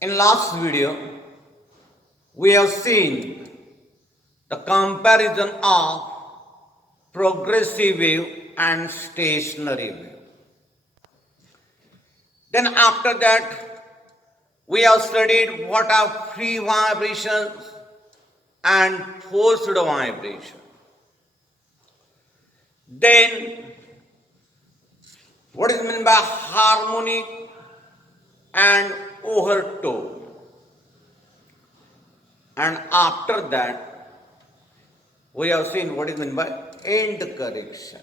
In last video, we have seen the comparison of progressive wave and stationary wave. Then after that, we have studied what are free vibrations and forced vibration. Then, what is meant by harmonic and overtone? And after that, we have seen what is meant by end correction.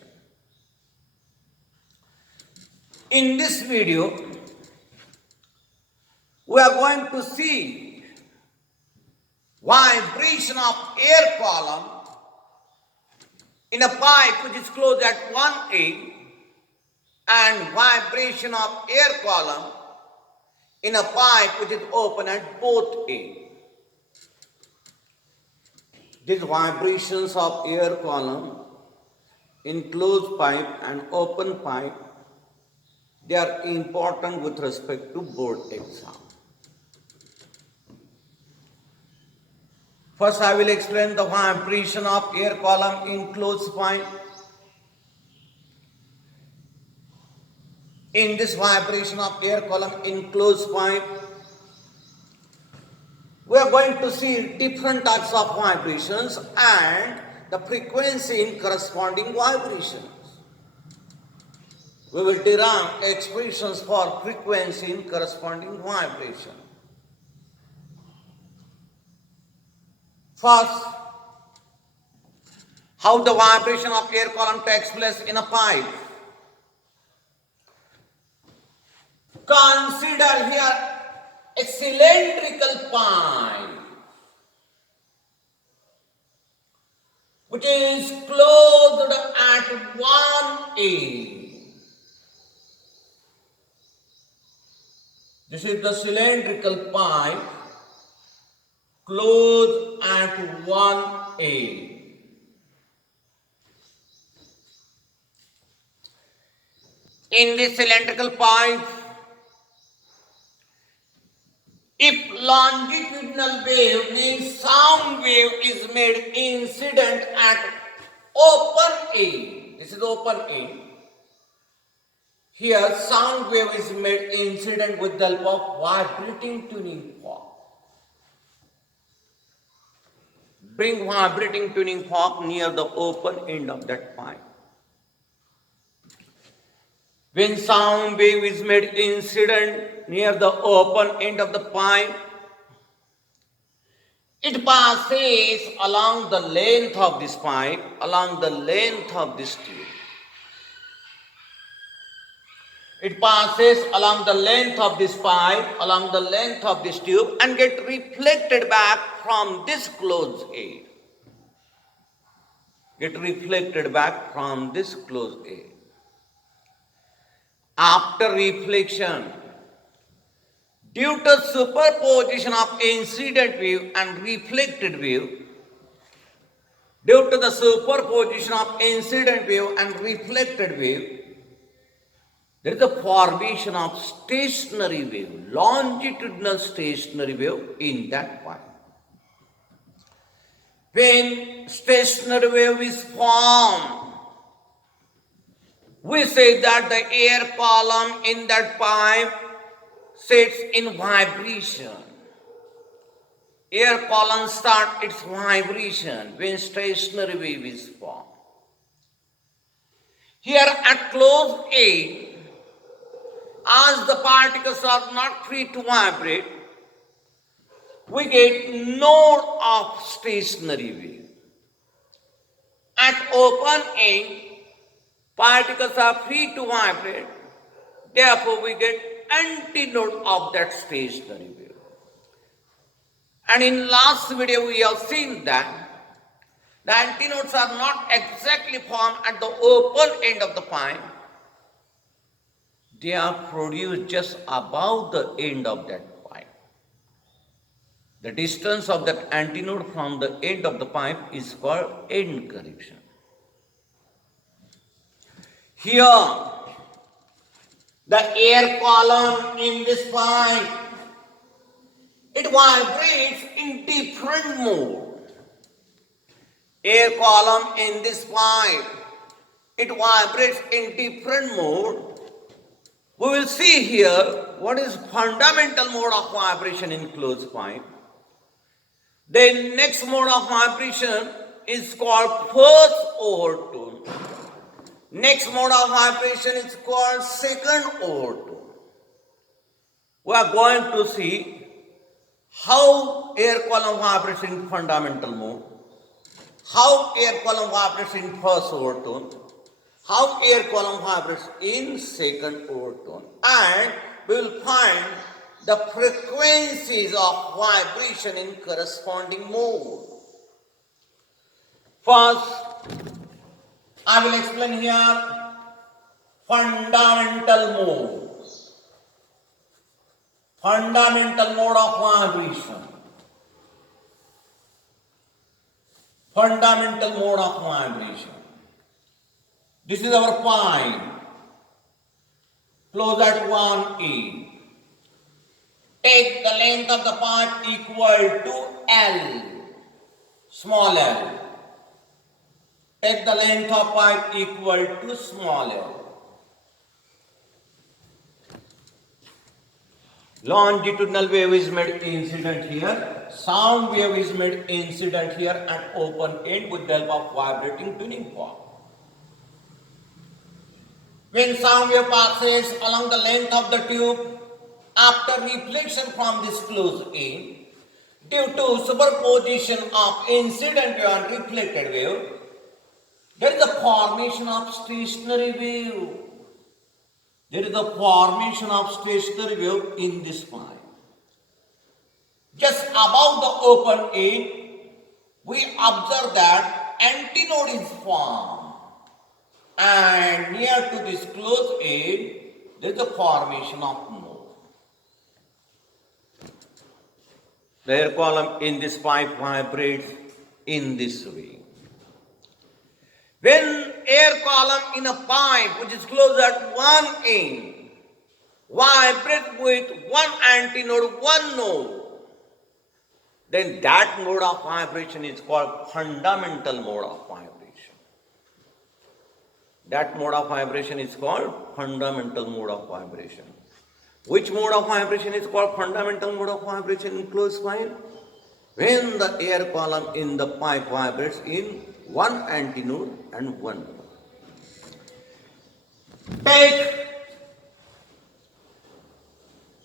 In this video, we are going to see vibration of air column in a pipe which is closed at 1A and vibration of air column in a pipe which is open at both A. These vibrations of air column in closed pipe and open pipe, they are important with respect to board exam. First, I will explain the vibration of air column in closed pipe. In this vibration of air column in closed pipe, we are going to see different types of vibrations and the frequency in corresponding vibrations. We will derive expressions for frequency in corresponding vibration. First, how the vibration of air column takes place in a pipe. Consider here a cylindrical pipe which is closed at 1A. This is the cylindrical pipe closed at 1A. In this cylindrical pipe, if longitudinal wave means sound wave is made incident at open A, this is open A. Here sound wave is made incident with the help of vibrating tuning fork. Bring vibrating tuning fork near the open end of that pipe. When sound wave is made incident near the open end of the pipe, it passes along the length of this pipe, along the length of this tube. It passes along the length of this pipe, along the length of this tube, and get reflected back from this closed air. Get reflected back from this closed air. After reflection, due to superposition of incident wave and reflected wave, due to the superposition of incident wave and reflected wave, there is a formation of stationary wave, longitudinal stationary wave in that pipe. When stationary wave is formed, we say that the air column in that pipe sets in vibration. Air column starts its vibration when stationary wave is formed. Here at closed A, as the particles are not free to vibrate, we get node of stationary wave. At open A, particles are free to vibrate, therefore we get antinode of that stationary wave. And in last video we have seen that the antinodes are not exactly formed at the open end of the pipe. They are produced just above the end of that pipe. The distance of that antinode from the end of the pipe is called end correction. Here, the air column in this pipe It vibrates in different mode. Air column in this pipe, it vibrates in different mode. We will see here what is fundamental mode of vibration in closed pipe. The next mode of vibration is called first overtone. Next mode of vibration is called second overtone. We are going to see how air column vibrates in fundamental mode, how air column vibrates in first overtone, how air column vibrates in second overtone, and we will find the frequencies of vibration in corresponding mode. First, I will explain here fundamental mode. Fundamental mode of vibration. Fundamental mode of vibration. This is our point. Close at 1A. Take the length of the pipe equal to L, small l. Take the length of pipe equal to small l. Longitudinal wave is made incident here, sound wave is made incident here, and open end with the help of vibrating tuning fork. When sound wave passes along the length of the tube, after reflection from this closed end, due to superposition of incident wave and reflected wave, there is a formation of stationary wave. There is a formation of stationary wave in this point. Just above the open end, we observe that antinode is formed. And near to this closed end, there is a formation of node. The air column in this pipe vibrates in this way. When air column in a pipe which is closed at one end vibrates with one antinode, one node, then that mode of vibration is called fundamental mode of vibration. That mode of vibration is called fundamental mode of vibration. Which mode of vibration is called fundamental mode of vibration in closed pipe? When the air column in the pipe vibrates in one antinode and one node. Take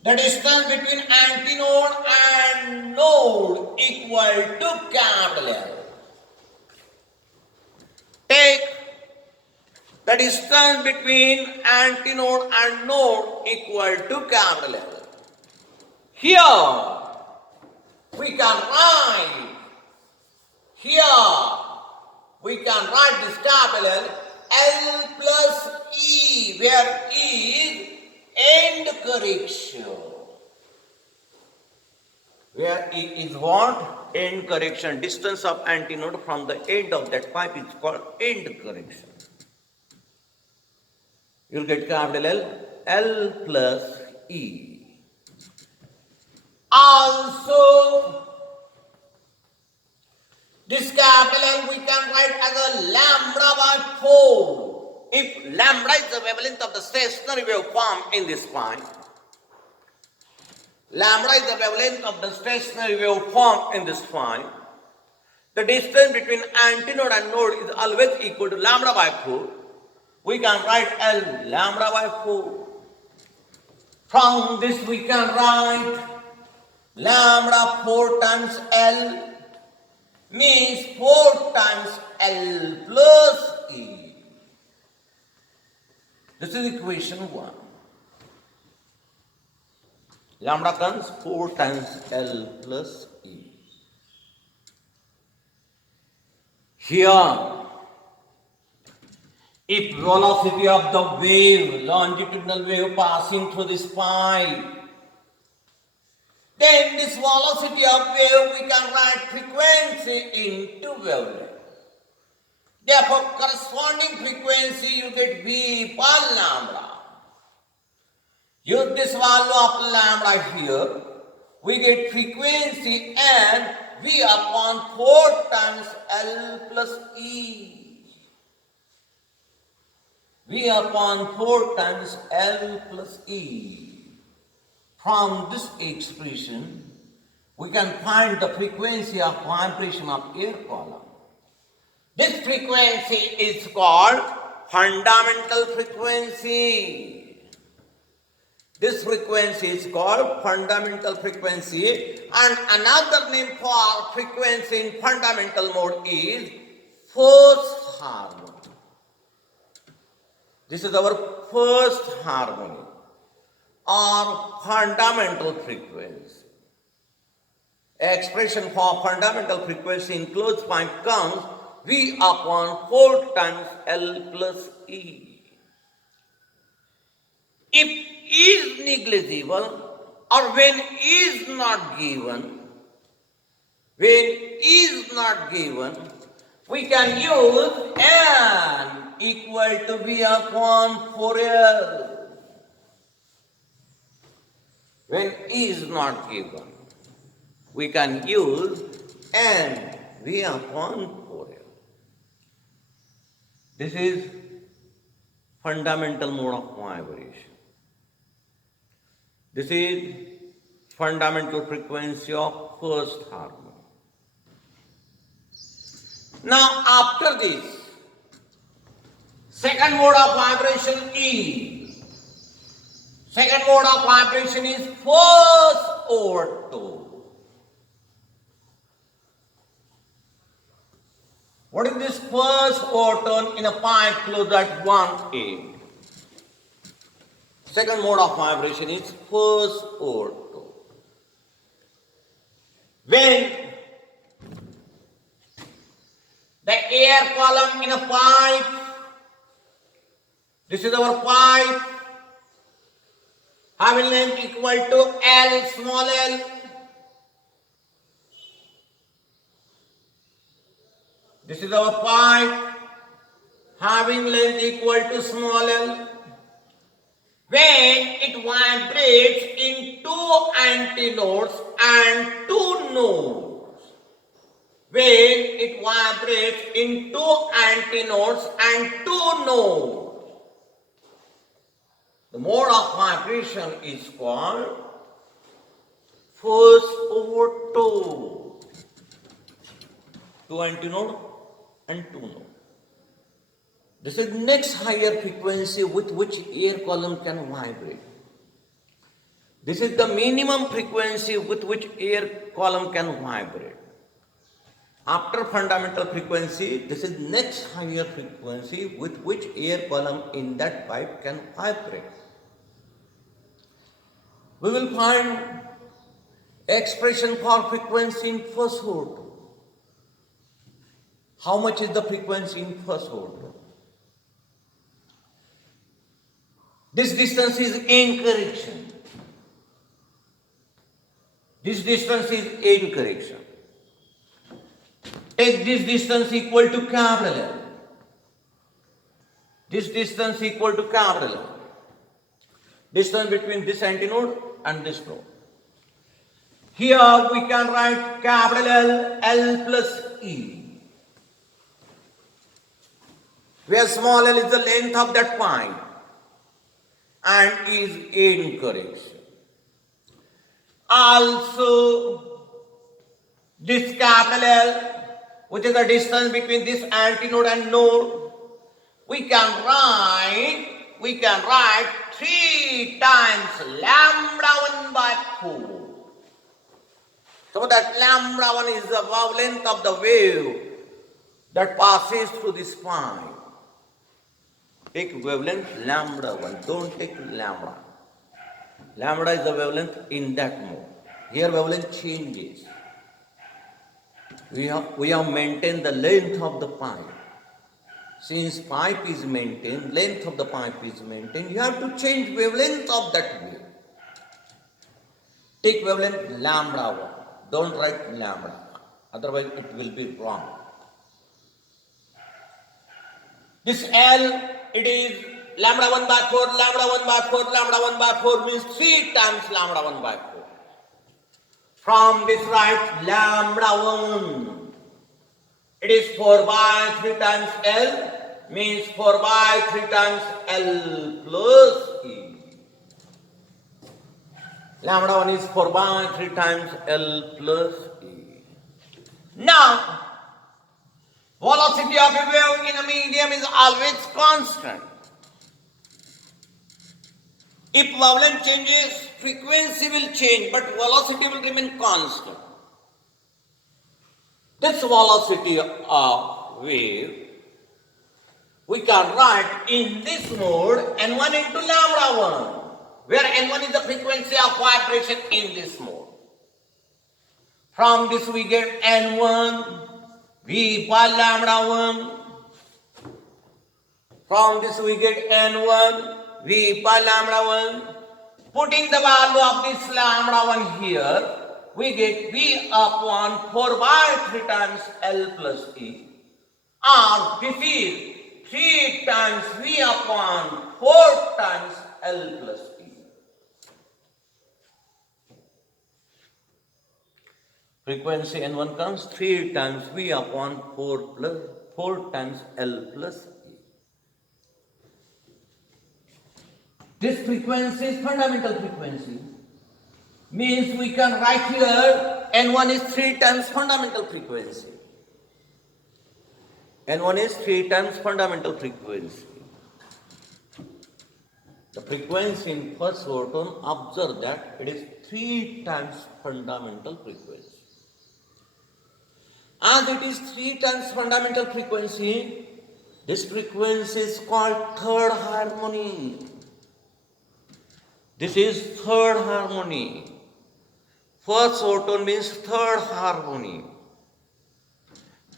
the distance between antinode and node equal to capital L. Take the distance between antinode and node equal to capital L. Here we can write, this capital L plus E, where E is end correction. Where E is what? End correction. Distance of antinode from the end of that pipe is called end correction. You will get capital L plus E. Also, this capital L we can write as a lambda by 4. If lambda is the wavelength of the stationary wave formed in this point, lambda is the wavelength of the stationary wave formed in this point, the distance between antinode and node is always equal to lambda by 4. We can write L lambda by 4. From this we can write lambda 4 times L means 4 times L plus E. This is equation 1. Lambda comes 4 times L plus E. Here, if velocity of the wave, longitudinal wave passing through this pipe, then this velocity of wave we can write frequency into wavelength. Therefore, corresponding frequency you get V per lambda. Use this value of lambda here. we get frequency and V upon 4 times L plus E. V upon 4 times L plus E. From this expression, we can find the frequency of vibration of air column. This frequency is called fundamental frequency. This frequency is called fundamental frequency, and another name for frequency in fundamental mode is first harmony. This is our first harmony or fundamental frequency. Expression for fundamental frequency includes point comes V upon 4 times L plus E. If is negligible or when is not given, we can use N equal to V upon 4L. When is not given, we can use N V upon 4L. This is fundamental mode of vibration. This is fundamental frequency of first harmony. Now after this, second mode of vibration is, second mode of vibration is first overtone. What is this first overtone in a pipe closed at one end? Second mode of vibration is first overtone. When the air column in a pipe, this is our pipe, having length equal to L, small l. This is our pipe, having length equal to small l. When it vibrates in two antinodes and two nodes, when it vibrates in two antinodes and two nodes, the mode of vibration is called first overtone. Two antinode and two nodes. This is next higher frequency with which air column can vibrate. This is the minimum frequency with which air column can vibrate. After fundamental frequency, this is next higher frequency with which air column in that pipe can vibrate. We will find expression for frequency in first overtone. How much is the frequency in first overtone? This distance is in correction. This distance is in correction. Take this distance equal to capital L. This distance equal to capital L. Distance between this antinode and this node. Here we can write capital L, L plus E. Where small l is the length of that point and is in correction. Also, this capital L, which is the distance between this antinode and node, we can write 3 times lambda 1 by 4. So that lambda 1 is the wavelength of the wave that passes through this point. Take wavelength lambda 1, don't take lambda. Lambda is the wavelength in that mode. Here wavelength changes. We have maintained the length of the pipe. Since pipe is maintained, length of the pipe is maintained, you have to change wavelength of that wave. Take wavelength lambda 1. Don't write lambda, otherwise it will be wrong. This L, it is lambda 1 by 4, lambda 1 by 4, lambda 1 by 4 means 3 times lambda 1 by 4. From this right, lambda 1. It is 4 by 3 times L, means 4 by 3 times L plus E. Lambda 1 is 4 by 3 times L plus E. Now, velocity of a wave in a medium is always constant. If wavelength changes, frequency will change, but velocity will remain constant. This velocity of wave, we can write in this mode N1 into lambda 1, where N1 is the frequency of vibration in this mode. From this we get N1 V by lambda 1. From this we get N1 V by lambda 1. Putting the value of this lambda 1 here, we get V upon 4 by 3 times L plus E. Or this is 3 times V upon 4 times L plus E. Frequency N1 comes 3 times V upon 4 times L plus E. This frequency is fundamental frequency. Means we can write here N1 is 3 times fundamental frequency. N1 is 3 times fundamental frequency. The frequency in first overtone, observe that it is 3 times fundamental frequency. As it is 3 times fundamental frequency, this frequency is called third harmony. This is third harmony. First overtone means third harmony.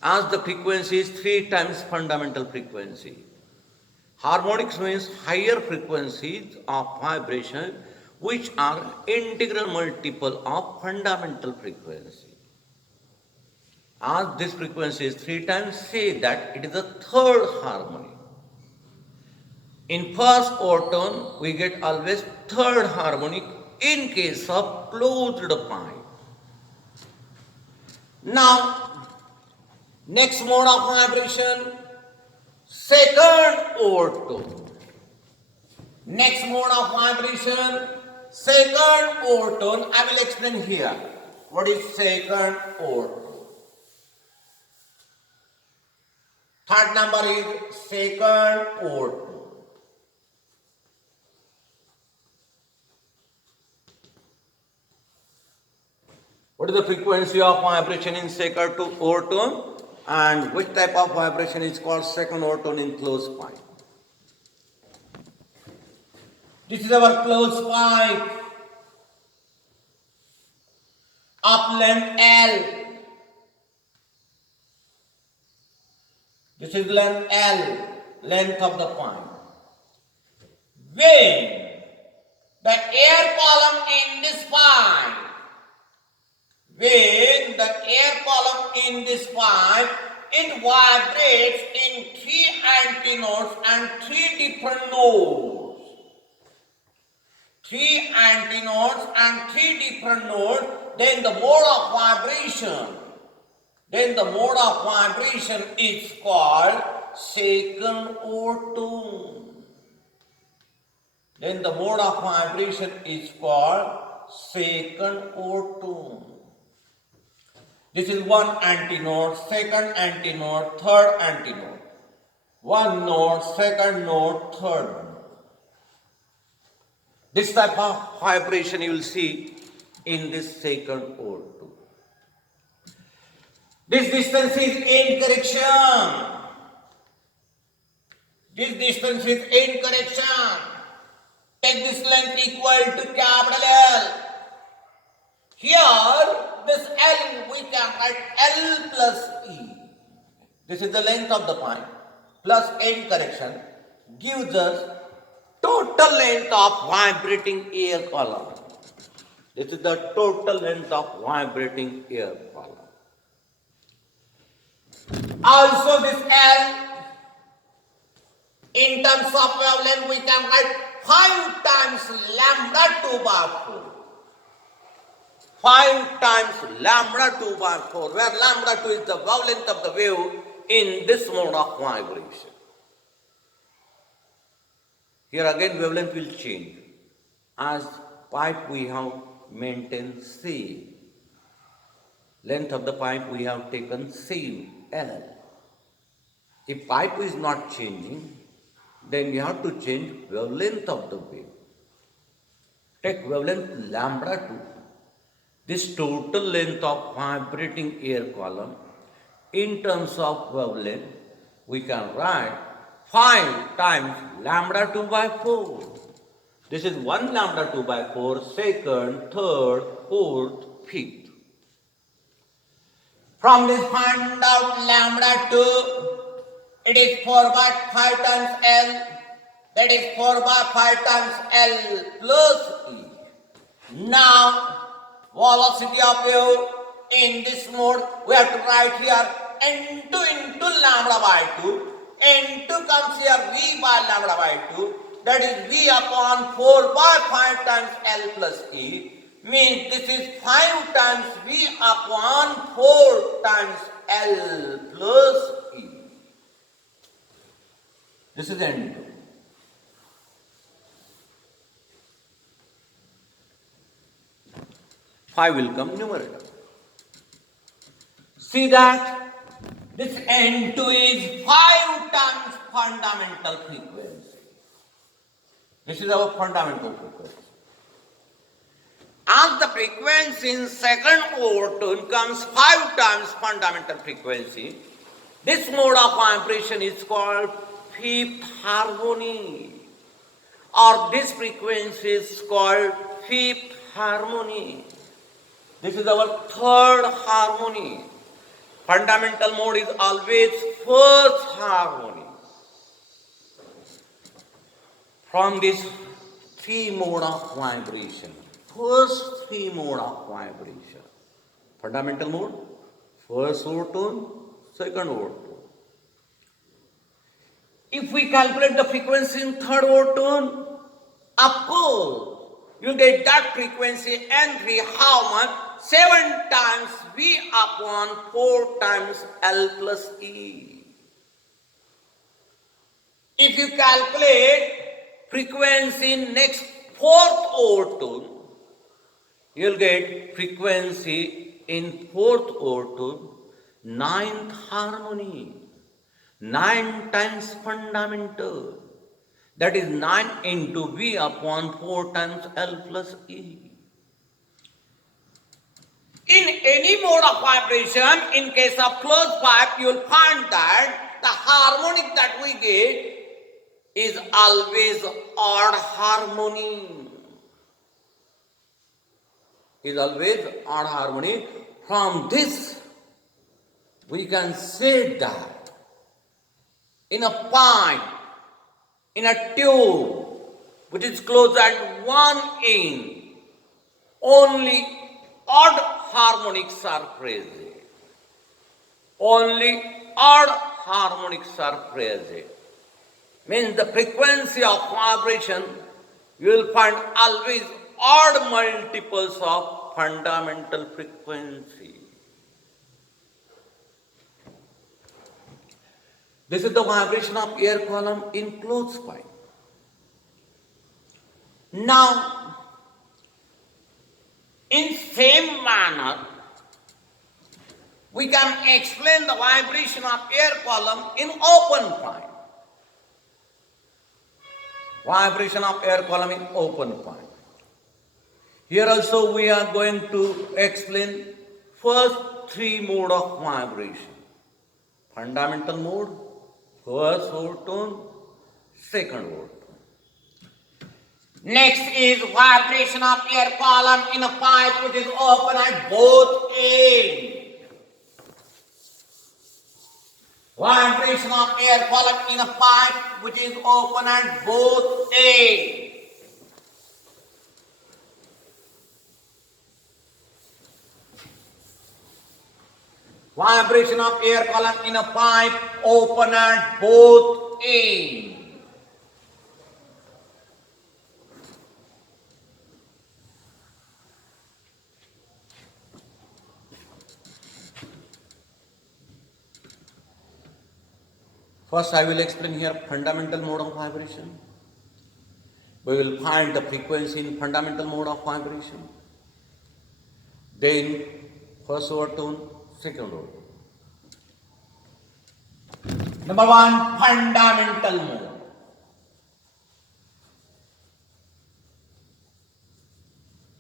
As the frequency is 3 times fundamental frequency. Harmonics means higher frequencies of vibration which are integral multiple of fundamental frequency. As this frequency is 3 times, say that it is the third harmony. In first overtone, we get always third harmonic in case of closed pipe. Now, next mode of vibration, second overtone. Next mode of vibration, second overtone. I will explain here. What is second overtone? Third number is second overtone. What is the frequency of vibration in second overtone, and which type of vibration is called second overtone in closed pipe? This is our closed pipe of length L. This is length L, length of the pipe. When the air column in this pipe, when the air column in this pipe, it vibrates in 3 antinodes and 3 different nodes. 3 antinodes and 3 different nodes, then the mode of vibration. Then the mode of vibration is called second overtone. Then the mode of vibration is called second overtone. This is one antinode, second antinode, third antinode. One node, second node, third node. This type of vibration you will see in this second overtone. This distance is in correction. This distance is in correction. Take this length equal to capital L. Here, this L we can write L plus E. This is the length of the pipe plus end correction gives us total length of vibrating air column. This is the total length of vibrating air column. Also this L, in terms of wavelength, we can write 5 times lambda 2 by 4. 5 times lambda 2 by 4, where lambda 2 is the wavelength of the wave in this mode of vibration. Here again wavelength will change. As pipe we have maintained same. Length of the pipe we have taken same, L. If pipe is not changing, then you have to change wavelength of the wave. Take wavelength lambda 2. This total length of vibrating air column in terms of wavelength, we can write 5 times lambda 2 by 4. This is 1 lambda 2 by 4, second, third, fourth, fifth. From this find out lambda 2, it is 4 by 5 times L, that is 4 by 5 times L plus E. Now, velocity of wave in this mode, we have to write here N2 into lambda by 2. N2 comes here V by lambda by 2. That is V upon 4 by 5 times L plus E. Means this is 5 times V upon 4 times L plus E. This is N2. Five will come numerator. See that this N2 is 5 times fundamental frequency. This is our fundamental frequency. As the frequency in second overtone comes 5 times fundamental frequency, this mode of vibration is called fifth harmony, or this frequency is called fifth harmony. This is our third harmony. Fundamental mode is always first harmony. From this three mode of vibration, first three mode of vibration. Fundamental mode, first overtone, second overtone. If we calculate the frequency in third overtone, of course, you get that frequency N3, how much? 7 times V upon 4 times L plus E. If you calculate frequency in next fourth overtone, you'll get frequency in fourth overtone, ninth harmony. 9 times fundamental. That is 9 into V upon 4 times L plus E. In any mode of vibration, in case of closed pipe, you will find that the harmonic that we get is always odd harmony. Is always odd harmony. From this, we can say that in a pipe, in a tube, which is closed at one end, only odd harmonics are present. Only odd harmonics are present. Means the frequency of vibration, you will find always odd multiples of fundamental frequency. This is the vibration of air column in closed pipe. Now, in same manner, we can explain the vibration of air column in open pipe. Vibration of air column in open pipe. Here also we are going to explain first three mode of vibration. Fundamental mode, first overtone, second overtone. Next is vibration of air column in a pipe which is open at both ends. Vibration of air column in a pipe which is open at both ends. Vibration of air column in a pipe open at both ends. First, I will explain here fundamental mode of vibration. We will find the frequency in fundamental mode of vibration. Then, first overtone, second overtone. Number one, fundamental mode.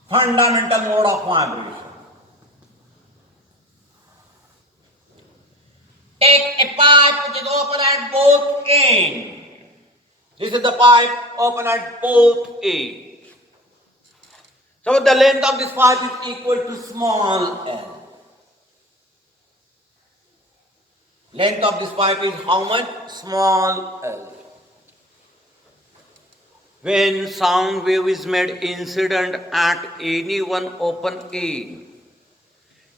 Fundamental mode of vibration. Take a pipe which is open at both ends. This is the pipe open at both ends. So the length of this pipe is equal to small l. Length of this pipe is how much? Small l. When sound wave is made incident at any one open end,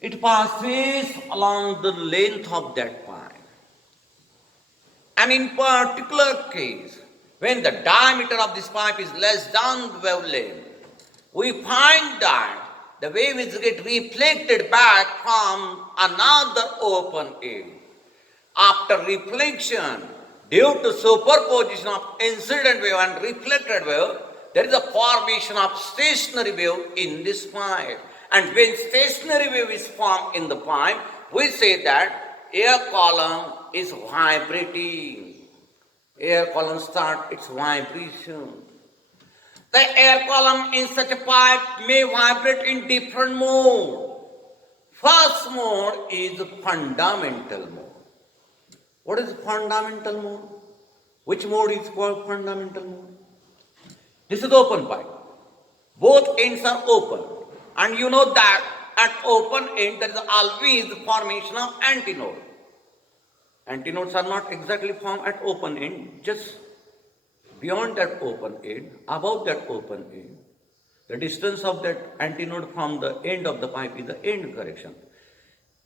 it passes along the length of that pipe. And in particular case, when the diameter of this pipe is less than the wavelength, we find that the waves get reflected back from another open end. After reflection, due to superposition of incident wave and reflected wave, there is a formation of stationary wave in this pipe. And when stationary wave is formed in the pipe, we say that air column is vibrating. Air column start its vibration. The air column in such a pipe may vibrate in different mode. First mode is fundamental mode. What is fundamental mode? Which mode is called fundamental mode? This is open pipe. Both ends are open. And you know that at open end there is always the formation of antinode. Antinodes are not exactly formed at open end, just beyond that open end, above that open end. The distance of that antinode from the end of the pipe is the end correction.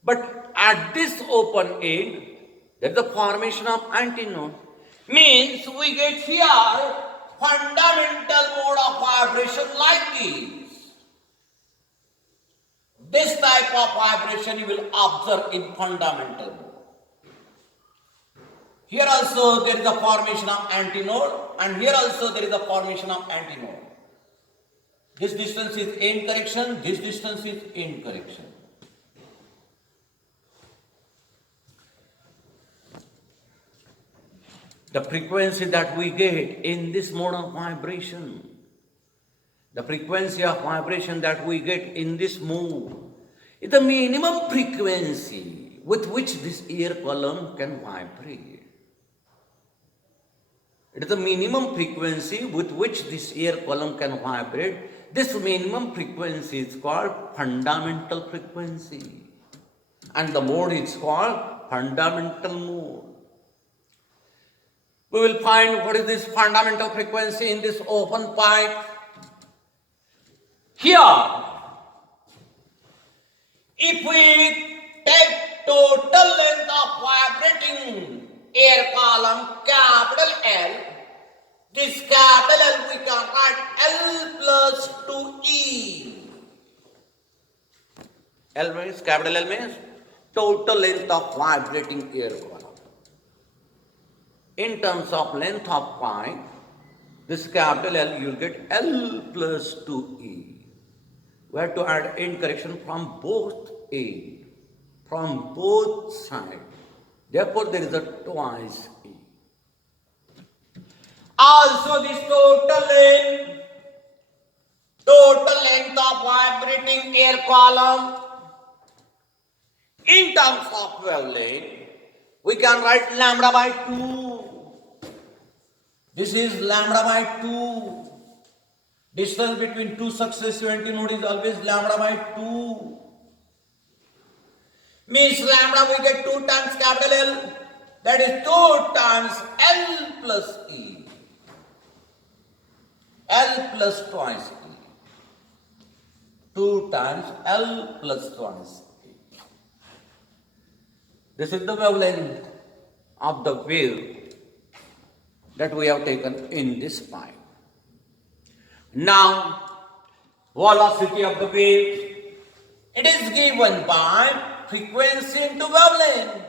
But at this open end, there is the formation of antinode. Means we get here fundamental mode of vibration like this. This type of vibration you will observe in fundamental mode. Here also there is a formation of antinode, and here also there is a formation of antinode. This distance is end correction, this distance is end correction. The frequency that we get in this mode of vibration, the frequency of vibration that we get in this mode is the minimum frequency with which this air column can vibrate. It is the minimum frequency with which this air column can vibrate. This minimum frequency is called fundamental frequency. And the mode is called fundamental mode. We will find what is this fundamental frequency in this open pipe. Here, if we take total length of vibrating air column capital L, this capital L we can write L plus 2E. Capital L means total length of vibrating air column. In terms of length of pipe, this capital L you will get L plus 2E. We have to add end correction from both ends, from both sides. Therefore, there is a twice E. Also, this total length of vibrating air column, in terms of wavelength, we can write lambda by 2. This is lambda by 2. Distance between two successive antinodes is always lambda by 2. Means lambda we get 2 times capital L. That is 2 times L plus E. L plus twice E. 2 times L plus twice E. This is the wavelength of the wave that we have taken in this pipe. Now, velocity of the wave, it is given by frequency into wavelength.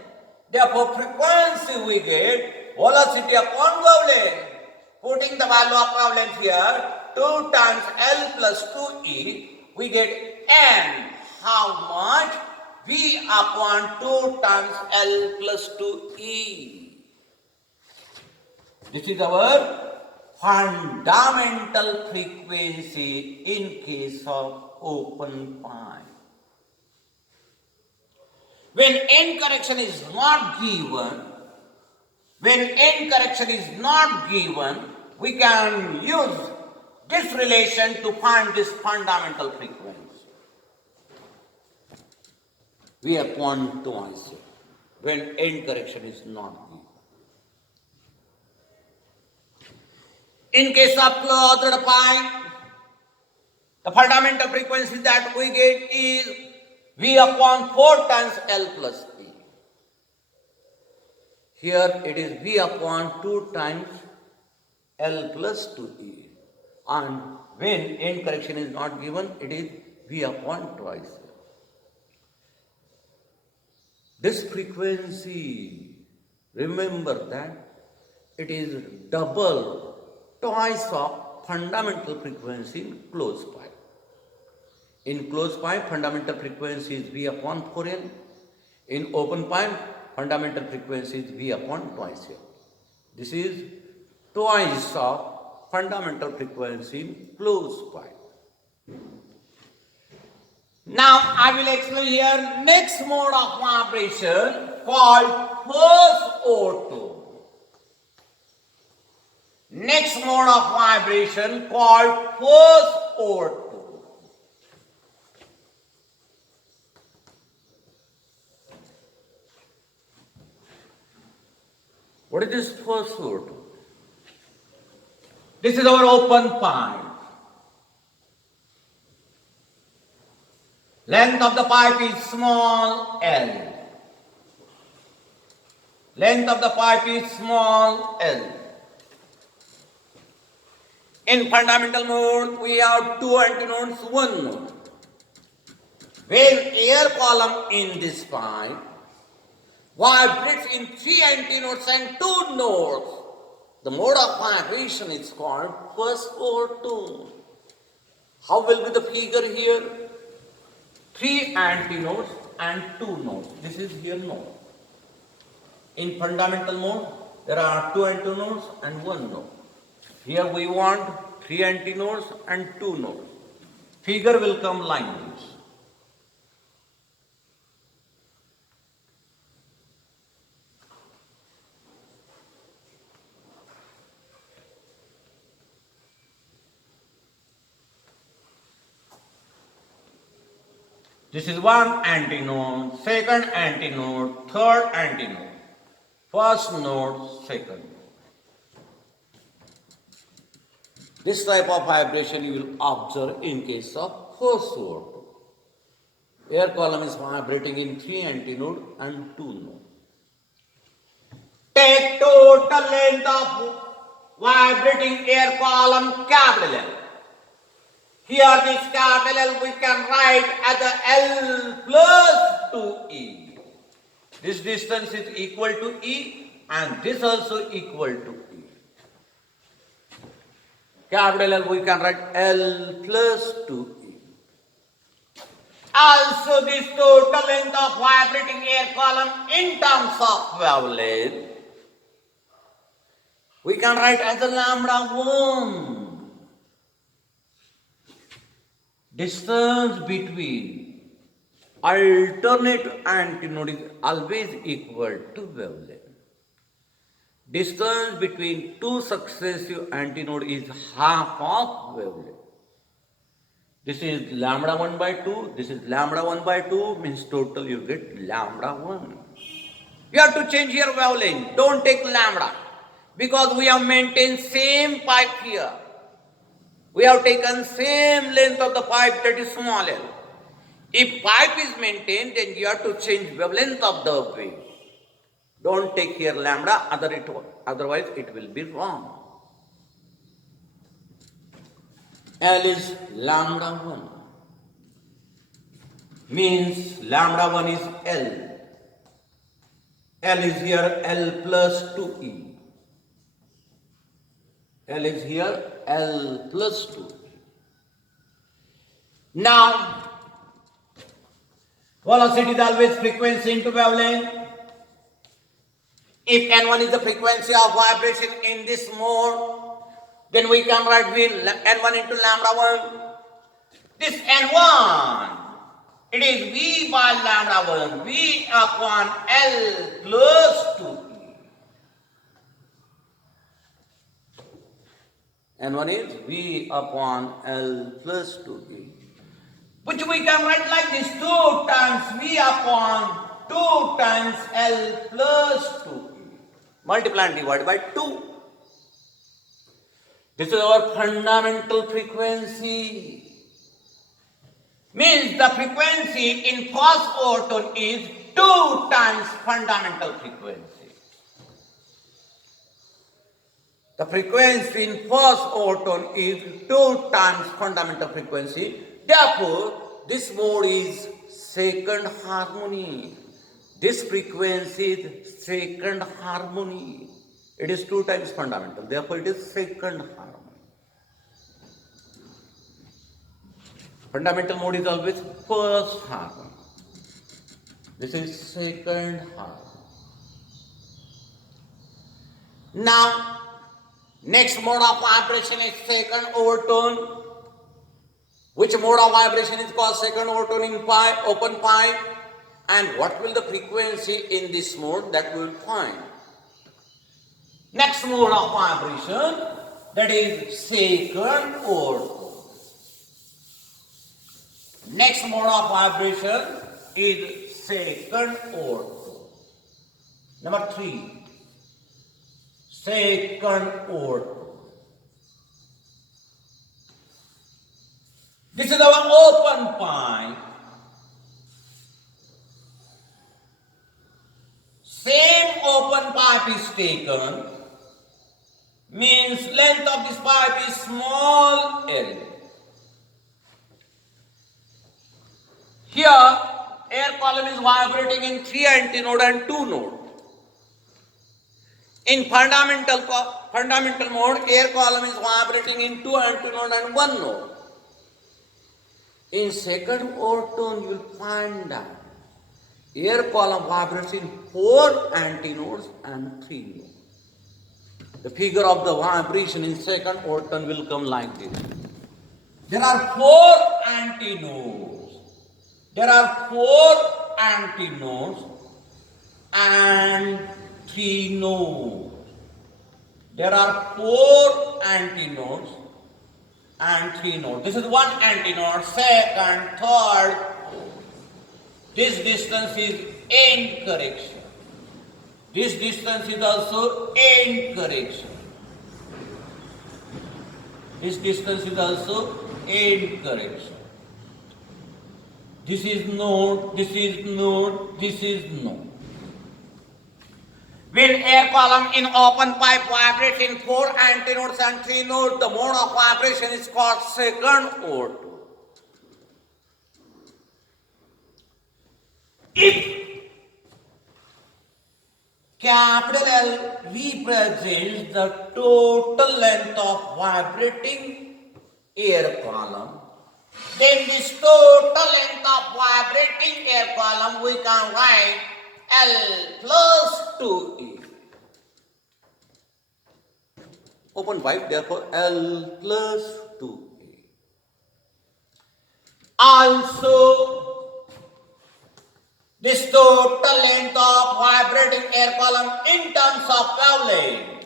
Therefore, frequency we get velocity upon wavelength. Putting the value of wavelength here, 2 times L plus 2E, we get N. How much? V upon 2 times L plus 2E. This is our fundamental frequency in case of open pipe. When end correction is not given, we can use this relation to find this fundamental frequency. V upon twice when end correction is not given. In case of closed pipe, the fundamental frequency that we get is V upon 4 times L plus E. Here it is V upon 2 times L plus 2E. And when end correction is not given, it is V upon twice L. This frequency, remember that it is double, twice of fundamental frequency in closed pipe. In closed pipe, fundamental frequency is V upon 4L. In open pipe, fundamental frequency is V upon twice L. This is twice of fundamental frequency in closed pipe. Now I will explain here next mode of vibration called first O2. Next mode of vibration called first O2. What is this first O2? This is our open pipe. Length of the pipe is small l. Length of the pipe is small l. In fundamental mode, we have 2 antinodes, 1 node. When air column in this pipe vibrates in 3 antinodes and 2 nodes, the mode of vibration is called first O2. How will be the figure here? 3 antinodes and 2 nodes. This is here node. In fundamental mode, there are 2 antinodes and 1 node. Here we want 3 antinodes and 2 nodes. Figure will come like this. This is one antinode, second antinode, third antinode, first node, second. This type of vibration you will observe in case of first O2. Air column is vibrating in 3 antinode and 2 node. Take total length of vibrating air column capital L. Here this capital L we can write as a L plus 2E. This distance is equal to E and this also equal to E. Capital L we can write L plus 2E. Also this total length of vibrating air column in terms of wavelength we can write as a lambda 1. Distance between alternate antinode is always equal to wavelength. Distance between 2 successive antinodes is half of wavelength. This is lambda 1 by 2, this is lambda 1 by 2, means total you get lambda 1. You have to change your wavelength, don't take lambda, because we have maintained same pipe here. We have taken same length of the pipe, that is small l. If pipe is maintained, then you have to change wavelength of the wave. Don't take here lambda, otherwise it will be wrong. L is lambda 1. Means lambda 1 is L. L is here L plus 2E. L is here, L plus 2. Now, velocity is always frequency into wavelength. If N1 is the frequency of vibration in this mode, then we can write N1 into lambda 1. This N1, it is V by lambda 1, V upon L plus 2. N1 is V upon L plus 2E, which we can write like this: 2 times V upon 2 times L plus 2E. Multiply and divide by 2. This is our fundamental frequency. Means the frequency in first overtone is 2 times fundamental frequency. The frequency in first overtone is 2 times fundamental frequency. Therefore, this mode is second harmony. This frequency is second harmony. It is 2 times fundamental. Therefore, it is second harmony. Fundamental mode is always first harmony. This is second harmony. Now, next mode of vibration is second overtone. Which mode of vibration is called second overtone in pipe, open pipe? And what will the frequency in this mode, that we will find. Next mode of vibration, that is second overtone. Next mode of vibration is second overtone. Number 3. Second overtone. This is our open pipe. Same open pipe is taken, means length of this pipe is small l. Here, air column is vibrating in 3 antinode and 2 node. In fundamental mode, air column is vibrating in 2 antinode and 1 node. In second overtone, you will find that air column vibrates in 4 antinodes and 3 nodes. The figure of the vibration in second overtone will come like this. There are 4 antinodes. There are 4 antinodes and 3 nodes. There are 4 antinodes and 3 nodes. This is one antinode, second, third. This distance is end correction. This distance is also end correction. This distance is also end correction. This is node, this is node, this is node. When air column in open pipe vibrates in 4 antinodes and 3 nodes, the mode of vibration is called second overtone. If capital L represents the total length of vibrating air column, then this total length of vibrating air column we can write L plus 2E. Open pipe, therefore L plus 2E. Also, this total length of vibrating air column in terms of wavelength.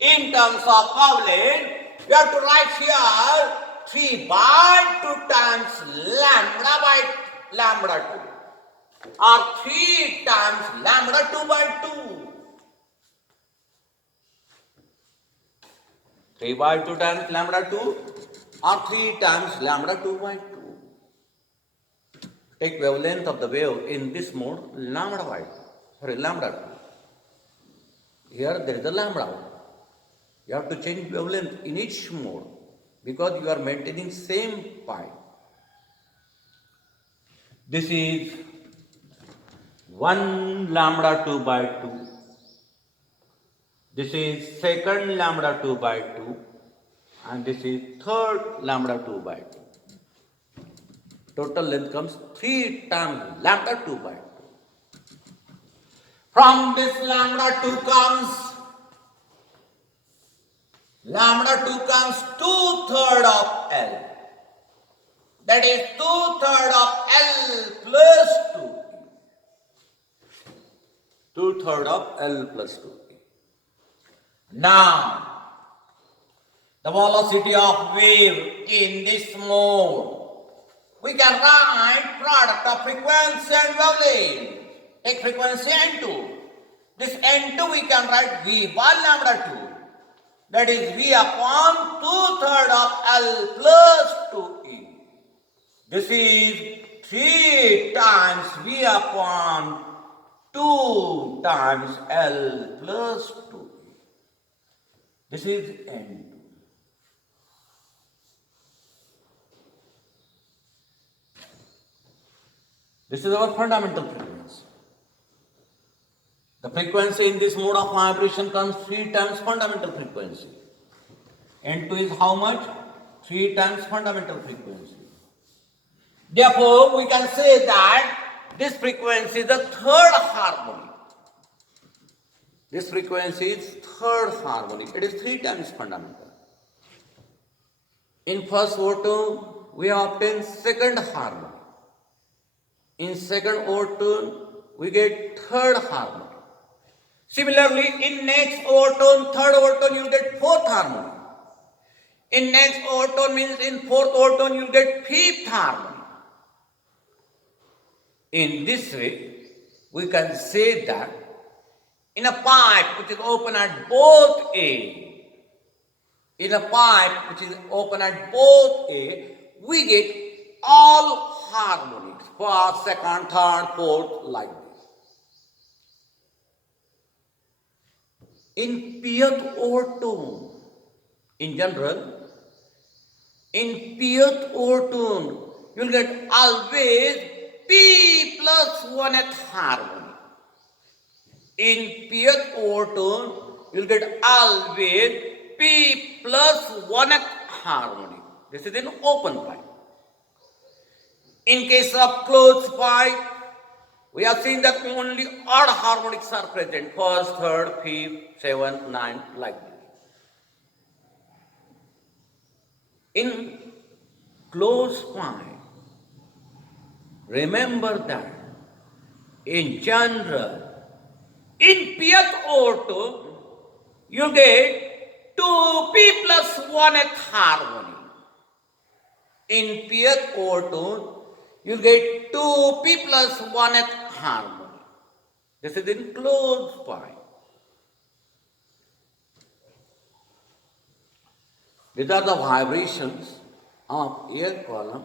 In terms of wavelength, we have to write here 3 by 2 times lambda by lambda 2. Or 3 times lambda 2 by 2. 3 by 2 times lambda 2 or 3 times lambda 2 by 2. Take wavelength of the wave in this mode, lambda 2. Here there is a lambda 1. You have to change wavelength in each mode because you are maintaining same pipe. This is 1 lambda 2 by 2. This is second lambda 2 by 2 and this is third lambda 2 by 2. Total length comes 3 times lambda 2 by 2. From this lambda 2 comes 2/3 of L. That is 2/3 of L plus 2. 2/3 of L plus 2. Now, the velocity of wave in this mode, we can write product of frequency and wavelength. Take frequency n2. This n2 we can write v by lambda 2. That is v upon 2/3 of L plus 2e. This is 3 times v upon 2 times L plus 2e. This is n2. This is our fundamental frequency. The frequency in this mode of vibration comes 3 times fundamental frequency. N2 is how much? 3 times fundamental frequency. Therefore, we can say that this frequency is the third harmonic. This frequency is third harmonic. It is 3 times fundamental. In first overtone, we obtain second harmonic. In second overtone, we get third harmonic. Similarly, in next overtone, third overtone, you get fourth harmonic. In next overtone means in fourth overtone, you get fifth harmonic. In this way, we can say that in a pipe which is open at both A, we get all harmonics, first, second, third, fourth, like this. In pth overtone, in general, in pth overtone, you will get always P plus 1th harmony. In pth overtone, you will get always P plus 1th harmony. This is in open pipe. In case of closed pipe, we have seen that only odd harmonics are present. First, third, fifth, seventh, ninth, like this. In closed pipe, remember that in general, in pth overtone, you get 2p plus 1th harmony. In pth overtone, you get 2p plus 1th harmony. This is in closed pipe. These are the vibrations of air column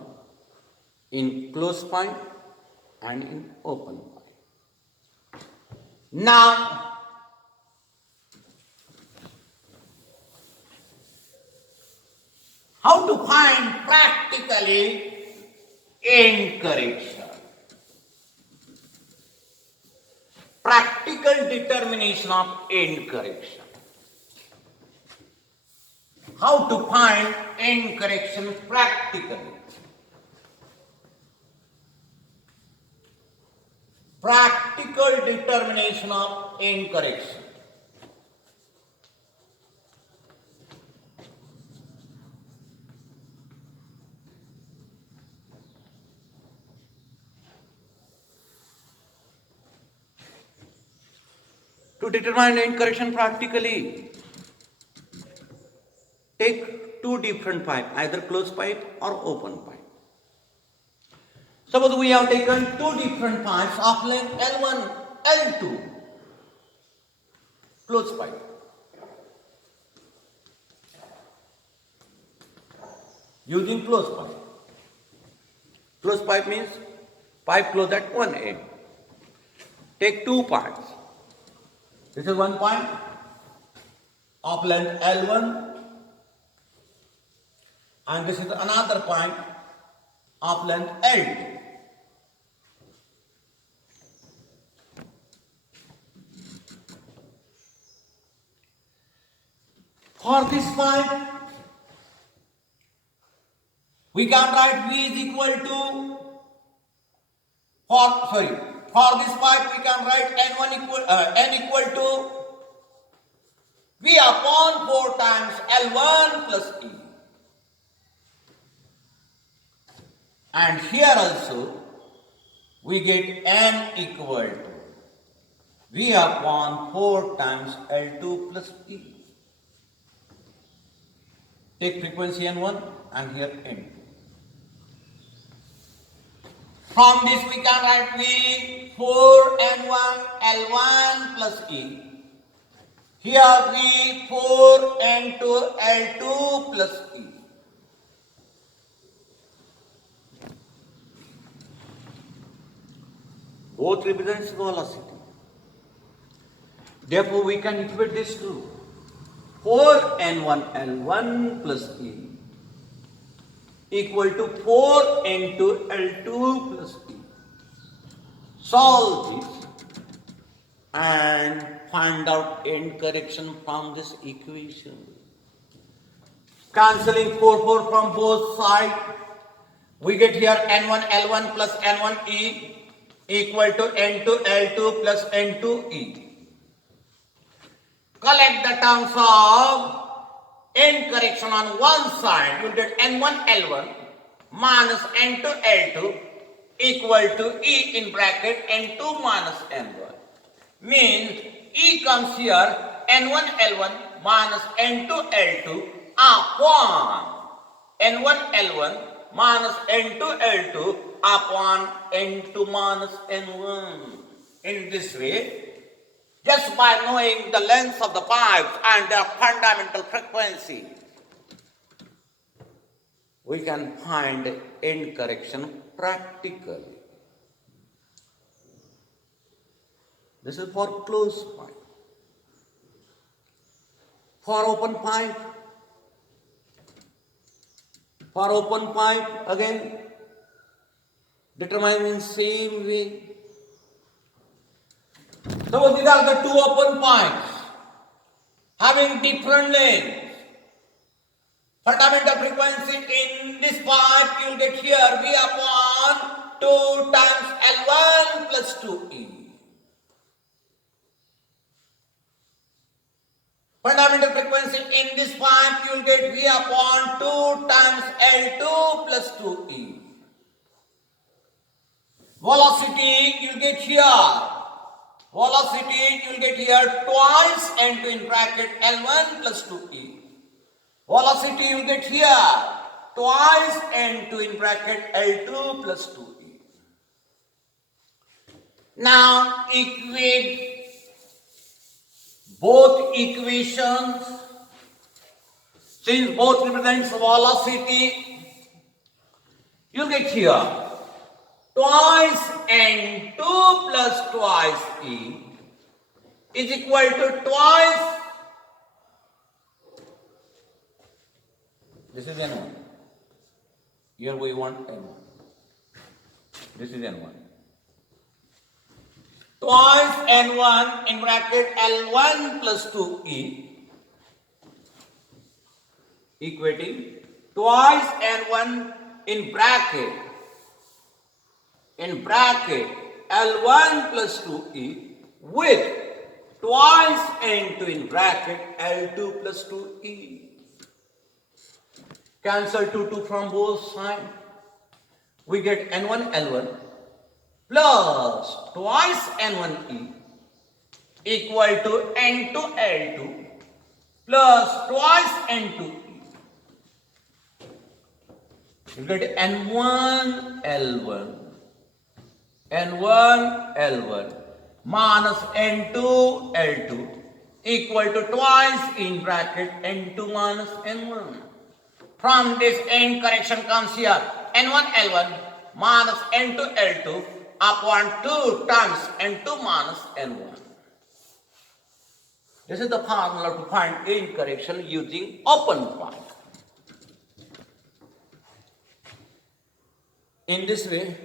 in closed pipe and in open pipe. Now, how to find practically end correction? Practical determination of end correction. How to find end correction practically? Practical determination of end correction. To determine end correction practically, take two different pipes, either closed pipe or open pipe. Suppose we have taken two different pipes of length L1, L2, closed pipe. Using closed pipe. Closed pipe means pipe closed at one end. Take two pipes. This is one point of length L1 and this is another point of length L2. For this pipe, we can write V is equal to, for this pipe we can write N equal to V upon 4 times L1 plus E. And here also we get N equal to V upon 4 times L2 plus E. Take frequency N1 and here N2. From this we can write V 4N1 L1 plus E. Here V 4N2 L2 plus E. Both represents velocity. Therefore, we can equate this to 4N1 L1 plus E equal to 4N2 L2 plus E. Solve this and find out end correction from this equation. Cancelling 4 from both sides, we get here N1 L1 plus N1 E equal to N2 L2 plus N2 E. Collect the terms of end correction on one side. You get N1 L1 minus N2 L2 equal to E in bracket N2 minus N1. Means E comes here N1 L1 minus N2 L2 upon N1 L1 minus N2 L2 upon N2 minus N1. In this way, just by knowing the length of the pipes and their fundamental frequency, we can find end correction practically. This is for closed pipe. For open pipe, again, determine in same way. So these are the two open pipes having different lengths. Fundamental frequency in this pipe you will get here V upon 2 times L1 plus 2E. Fundamental frequency in this pipe you will get V upon 2 times L2 plus 2E. Velocity you will get here. Velocity you will get here twice N2 in bracket L1 plus 2E. Velocity you will get here twice N2 in bracket L2 plus 2E. Now equate both equations. Since both represents velocity, you will get here twice N2 plus twice E is equal to twice, this is N1, here we want N1, this is N1, twice N1 in bracket L1 plus 2E equating twice N1 in bracket L1 plus 2E with twice N2 in bracket L2 plus 2E. Cancel 2 from both sides. We get N1 L1 plus twice N1E equal to N2 L2 plus twice N2E. You get N1 L1 minus N2 L2 equal to twice in bracket N2 minus N1. From this end correction comes here N1 L1 minus N2 L2 upon 2 times N2 minus N1. This is the formula to find end correction using open pipe. In this way,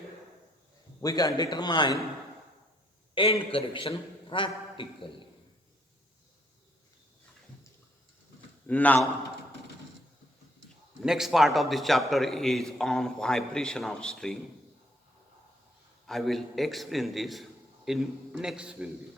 we can determine end correction practically. Now, next part of this chapter is on vibration of string. I will explain this in next video.